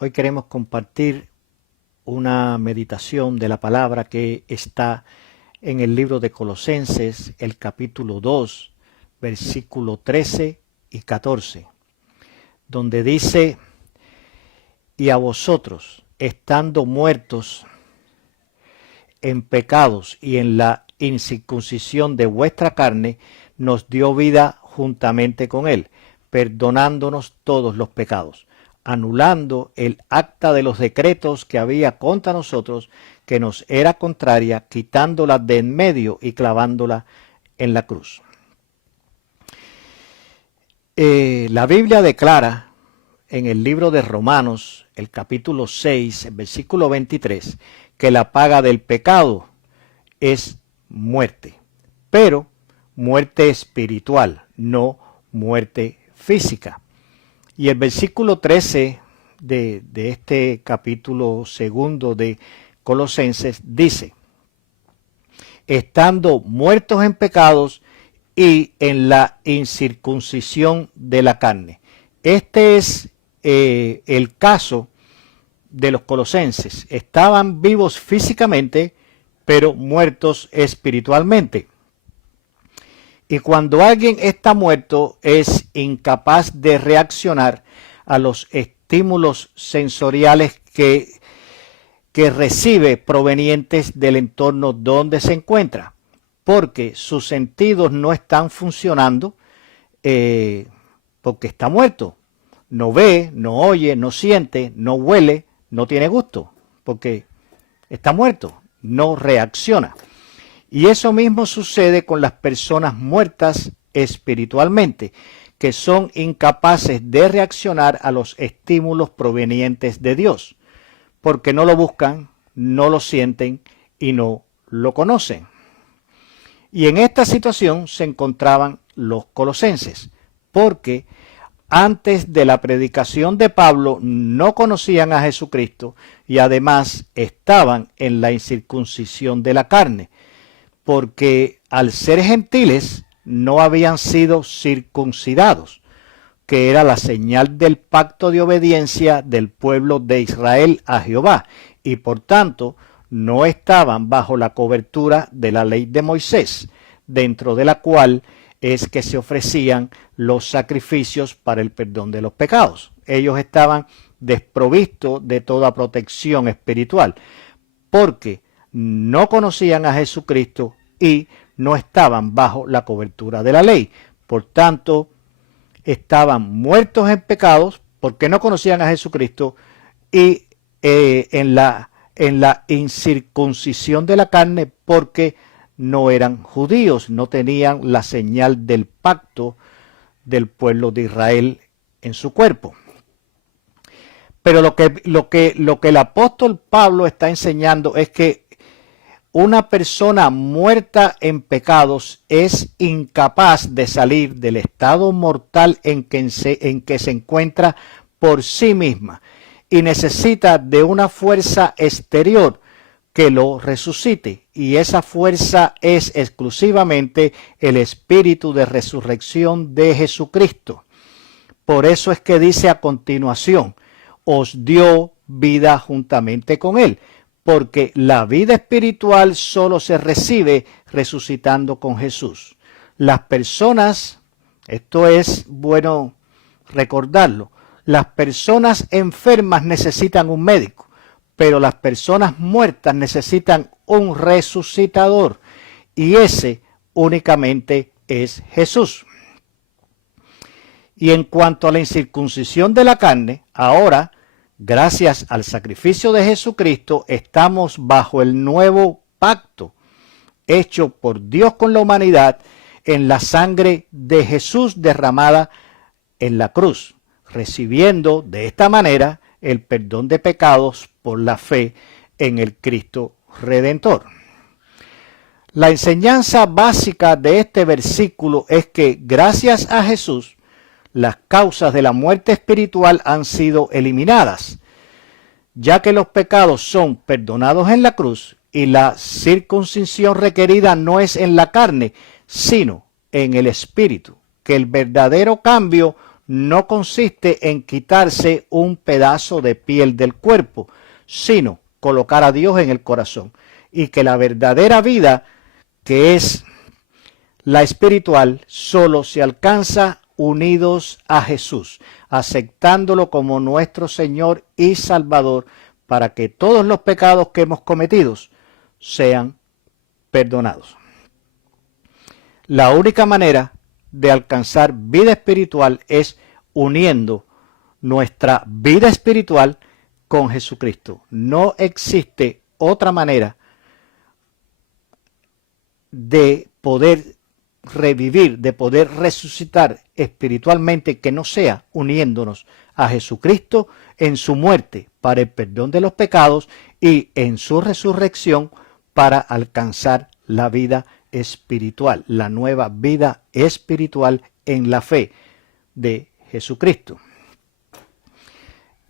Hoy queremos compartir una meditación de la palabra que está en el libro de Colosenses, el capítulo 2, versículo 13 y 14, donde dice: y a vosotros, estando muertos en pecados y en la incircuncisión de vuestra carne, nos dio vida juntamente con él, perdonándonos todos los pecados, anulando el acta de los decretos que había contra nosotros, que nos era contraria, quitándola de en medio y clavándola en la cruz. La Biblia declara en el libro de Romanos, el capítulo 6, el versículo 23, que la paga del pecado es muerte, pero muerte espiritual, no muerte física. Y el versículo 13 de este capítulo segundo de Colosenses dice: estando muertos en pecados y en la incircuncisión de la carne. Este es el caso de los colosenses. Estaban vivos físicamente, pero muertos espiritualmente. Y cuando alguien está muerto, es incapaz de reaccionar a los estímulos sensoriales que recibe provenientes del entorno donde se encuentra, porque sus sentidos no están funcionando porque está muerto. No ve, no oye, no siente, no huele, no tiene gusto, porque está muerto, no reacciona. Y eso mismo sucede con las personas muertas espiritualmente, que son incapaces de reaccionar a los estímulos provenientes de Dios, porque no lo buscan, no lo sienten y no lo conocen. Y en esta situación se encontraban los colosenses, porque antes de la predicación de Pablo no conocían a Jesucristo y además estaban en la incircuncisión de la carne, porque al ser gentiles no habían sido circuncidados, que era la señal del pacto de obediencia del pueblo de Israel a Jehová, y por tanto no estaban bajo la cobertura de la ley de Moisés, dentro de la cual es que se ofrecían los sacrificios para el perdón de los pecados. Ellos estaban desprovistos de toda protección espiritual, porque no conocían a Jesucristo y no estaban bajo la cobertura de la ley. Por tanto, estaban muertos en pecados porque no conocían a Jesucristo y en la incircuncisión de la carne porque no eran judíos, no tenían la señal del pacto del pueblo de Israel en su cuerpo. Pero lo que el apóstol Pablo está enseñando es que una persona muerta en pecados es incapaz de salir del estado mortal en que se encuentra por sí misma y necesita de una fuerza exterior que lo resucite, y esa fuerza es exclusivamente el espíritu de resurrección de Jesucristo. Por eso es que dice a continuación: os dio vida juntamente con él, porque la vida espiritual solo se recibe resucitando con Jesús. Las personas, esto es bueno recordarlo, las personas enfermas necesitan un médico, pero las personas muertas necesitan un resucitador, y ese únicamente es Jesús. Y en cuanto a la incircuncisión de la carne, ahora, gracias al sacrificio de Jesucristo, estamos bajo el nuevo pacto hecho por Dios con la humanidad en la sangre de Jesús derramada en la cruz, recibiendo de esta manera el perdón de pecados por la fe en el Cristo Redentor. La enseñanza básica de este versículo es que gracias a Jesús las causas de la muerte espiritual han sido eliminadas, ya que los pecados son perdonados en la cruz y la circuncisión requerida no es en la carne, sino en el espíritu, que el verdadero cambio no consiste en quitarse un pedazo de piel del cuerpo, sino colocar a Dios en el corazón. Y que la verdadera vida, que es la espiritual, solo se alcanza unidos a Jesús, aceptándolo como nuestro Señor y Salvador, para que todos los pecados que hemos cometido sean perdonados. La única manera de alcanzar vida espiritual es uniendo nuestra vida espiritual con Jesucristo. No existe otra manera de poder revivir, de poder resucitar espiritualmente que no sea uniéndonos a Jesucristo en su muerte para el perdón de los pecados y en su resurrección para alcanzar la vida espiritual, la nueva vida espiritual en la fe de Jesucristo.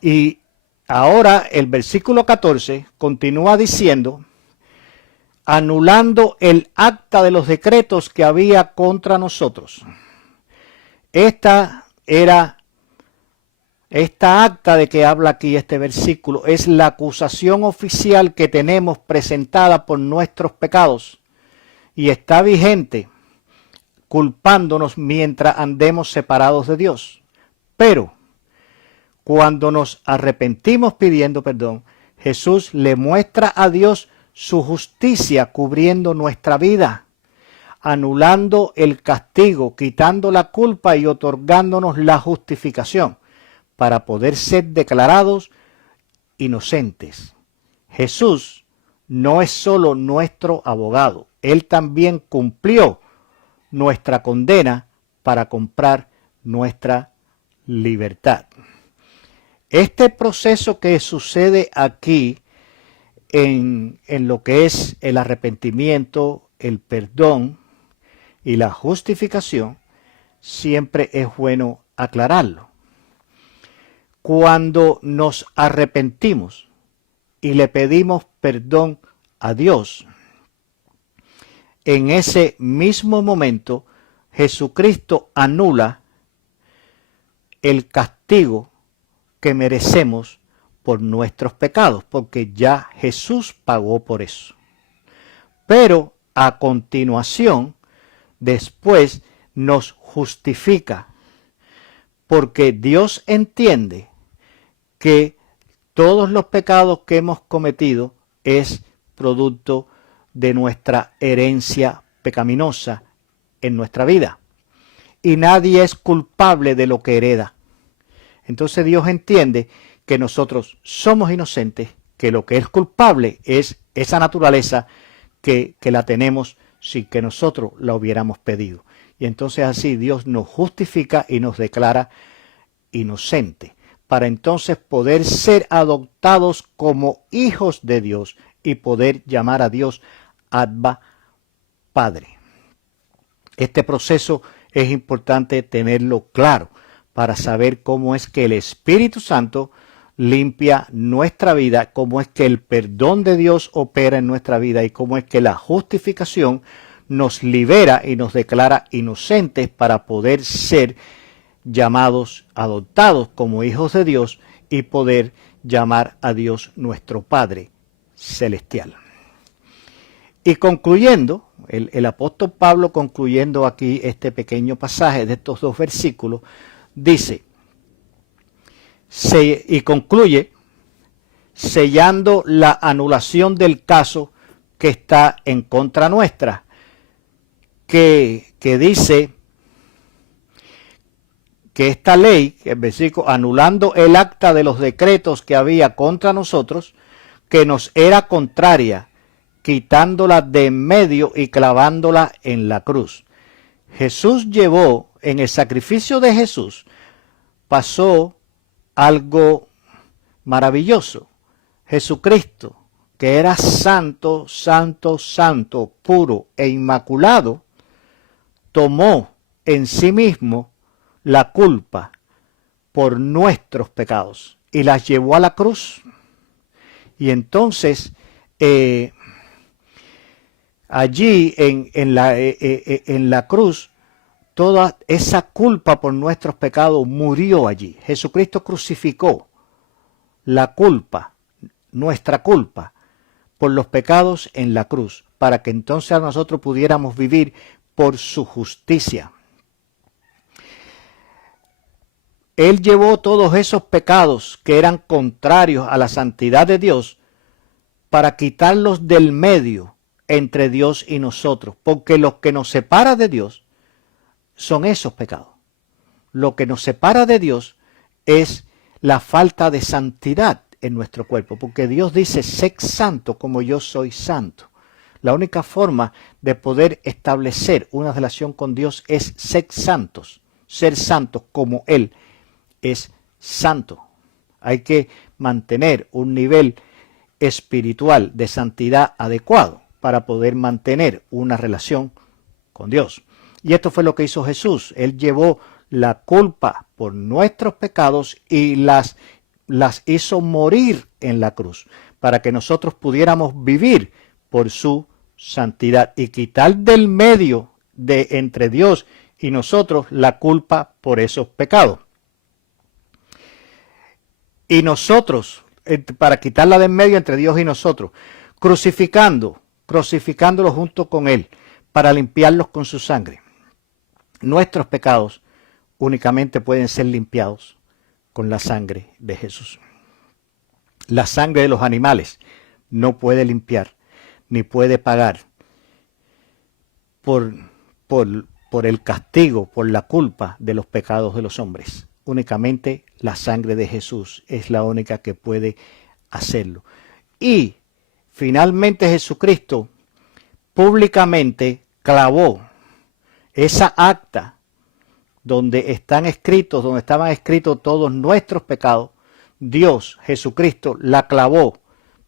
Y ahora el versículo 14 continúa diciendo: anulando el acta de los decretos que había contra nosotros. Esta acta de que habla aquí este versículo es la acusación oficial que tenemos presentada por nuestros pecados y está vigente, culpándonos mientras andemos separados de Dios. Pero cuando nos arrepentimos pidiendo perdón, Jesús le muestra a Dios su justicia cubriendo nuestra vida, anulando el castigo, quitando la culpa y otorgándonos la justificación para poder ser declarados inocentes. Jesús no es solo nuestro abogado, Él también cumplió nuestra condena para comprar nuestra libertad. Este proceso que sucede aquí en lo que es el arrepentimiento, el perdón y la justificación, siempre es bueno aclararlo. Cuando nos arrepentimos y le pedimos perdón a Dios, en ese mismo momento Jesucristo anula el castigo que merecemos por nuestros pecados, porque ya Jesús pagó por eso. Pero a continuación, después nos justifica, porque Dios entiende que todos los pecados que hemos cometido es producto de nuestra herencia pecaminosa en nuestra vida. Y nadie es culpable de lo que hereda. Entonces Dios entiende que nosotros somos inocentes, que lo que es culpable es esa naturaleza que la tenemos sin que nosotros la hubiéramos pedido. Y entonces así Dios nos justifica y nos declara inocentes, para entonces poder ser adoptados como hijos de Dios y poder llamar a Dios Abba, Padre. Este proceso es importante tenerlo claro para saber cómo es que el Espíritu Santo limpia nuestra vida, cómo es que el perdón de Dios opera en nuestra vida y cómo es que la justificación nos libera y nos declara inocentes para poder ser llamados, adoptados como hijos de Dios y poder llamar a Dios nuestro Padre Celestial. Y concluyendo, el apóstol Pablo, concluyendo aquí este pequeño pasaje de estos dos versículos, dice, y concluye sellando la anulación del caso que está en contra nuestra, que dice que esta ley, el versículo, anulando el acta de los decretos que había contra nosotros, que nos era contraria, quitándola de en medio y clavándola en la cruz. Jesús llevó, en el sacrificio de Jesús, pasó algo maravilloso. Jesucristo, que era santo, santo, santo, puro e inmaculado, tomó en sí mismo la culpa por nuestros pecados y las llevó a la cruz. Y entonces allí en la cruz Toda esa culpa por nuestros pecados murió allí. Jesucristo crucificó la culpa, nuestra culpa, por los pecados en la cruz, para que entonces nosotros pudiéramos vivir por su justicia. Él llevó todos esos pecados que eran contrarios a la santidad de Dios para quitarlos del medio entre Dios y nosotros, porque lo que nos separa de Dios son esos pecados. Lo que nos separa de Dios es la falta de santidad en nuestro cuerpo, porque Dios dice, sed santo como yo soy santo. La única forma de poder establecer una relación con Dios es ser santos como Él es santo. Hay que mantener un nivel espiritual de santidad adecuado para poder mantener una relación con Dios. Y esto fue lo que hizo Jesús. Él llevó la culpa por nuestros pecados y las hizo morir en la cruz para que nosotros pudiéramos vivir por su santidad y quitar del medio de entre Dios y nosotros la culpa por esos pecados. Y nosotros, para quitarla de en medio entre Dios y nosotros, crucificándolo junto con Él, para limpiarlos con su sangre. Nuestros pecados únicamente pueden ser limpiados con la sangre de Jesús. La sangre de los animales no puede limpiar, ni puede pagar por el castigo, por la culpa de los pecados de los hombres. Únicamente la sangre de Jesús es la única que puede hacerlo. Y finalmente Jesucristo públicamente clavó esa acta donde estaban escritos todos nuestros pecados. Dios, Jesucristo, la clavó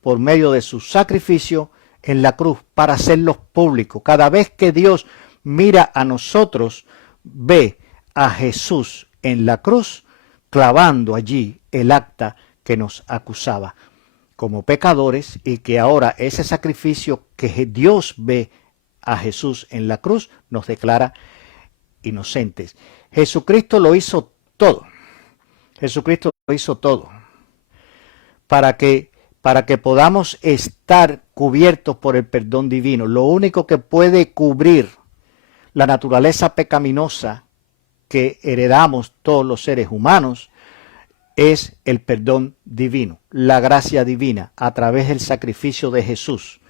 por medio de su sacrificio en la cruz para hacerlos públicos. Cada vez que Dios mira a nosotros, ve a Jesús en la cruz, clavando allí el acta que nos acusaba como pecadores, y que ahora ese sacrificio que Dios ve a Jesús en la cruz nos declara inocentes. Jesucristo lo hizo todo. Jesucristo lo hizo todo para que podamos estar cubiertos por el perdón divino. Lo único que puede cubrir la naturaleza pecaminosa que heredamos todos los seres humanos es el perdón divino, la gracia divina a través del sacrificio de Jesús.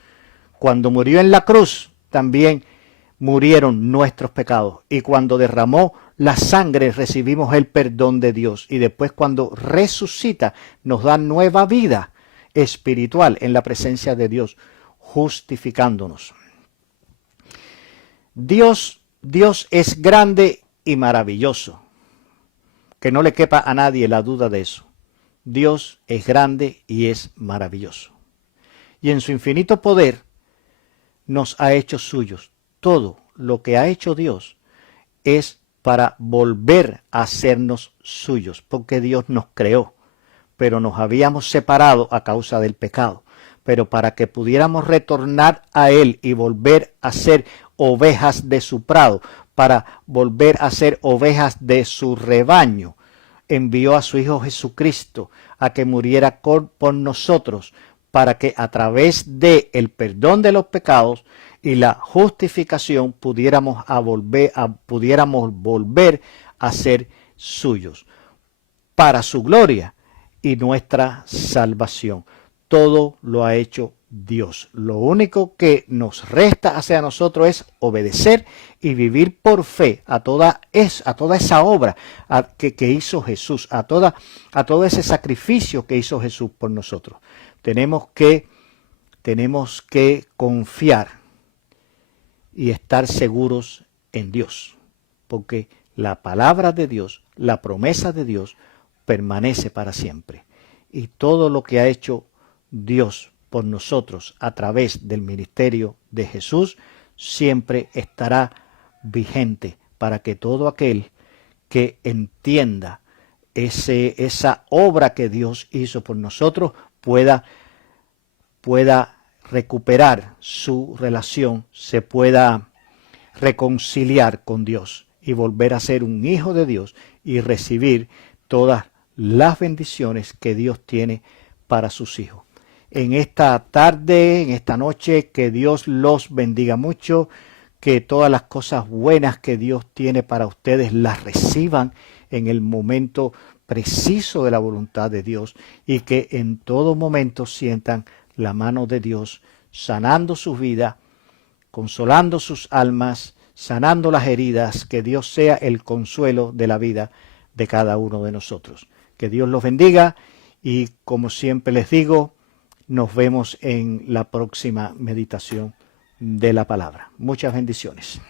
Cuando murió en la cruz, también murieron nuestros pecados, y cuando derramó la sangre recibimos el perdón de Dios, y después cuando resucita nos da nueva vida espiritual en la presencia de Dios, justificándonos. Dios es grande y maravilloso, que no le quepa a nadie la duda de eso. Dios es grande y es maravilloso, y en su infinito poder nos ha hecho suyos. Todo lo que ha hecho Dios es para volver a hacernos suyos, porque Dios nos creó, pero nos habíamos separado a causa del pecado. Pero para que pudiéramos retornar a Él y volver a ser ovejas de su prado, para volver a ser ovejas de su rebaño, envió a su Hijo Jesucristo a que muriera por nosotros, para que a través de el perdón de los pecados y la justificación pudiéramos volver a ser suyos, para su gloria y nuestra salvación. Todo lo ha hecho Dios. Lo único que nos resta hacia nosotros es obedecer y vivir por fe a toda esa obra que hizo Jesús, a todo ese sacrificio que hizo Jesús por nosotros. Tenemos que confiar y estar seguros en Dios, porque la palabra de Dios, la promesa de Dios, permanece para siempre. Y todo lo que ha hecho Dios por nosotros a través del ministerio de Jesús siempre estará vigente, para que todo aquel que entienda esa obra que Dios hizo por nosotros pueda recuperar su relación, se pueda reconciliar con Dios y volver a ser un hijo de Dios y recibir todas las bendiciones que Dios tiene para sus hijos. En esta tarde, en esta noche, que Dios los bendiga mucho, que todas las cosas buenas que Dios tiene para ustedes las reciban en el momento preciso de la voluntad de Dios y que en todo momento sientan la mano de Dios sanando sus vidas, consolando sus almas, sanando las heridas, que Dios sea el consuelo de la vida de cada uno de nosotros. Que Dios los bendiga y, como siempre les digo, nos vemos en la próxima meditación de la palabra. Muchas bendiciones.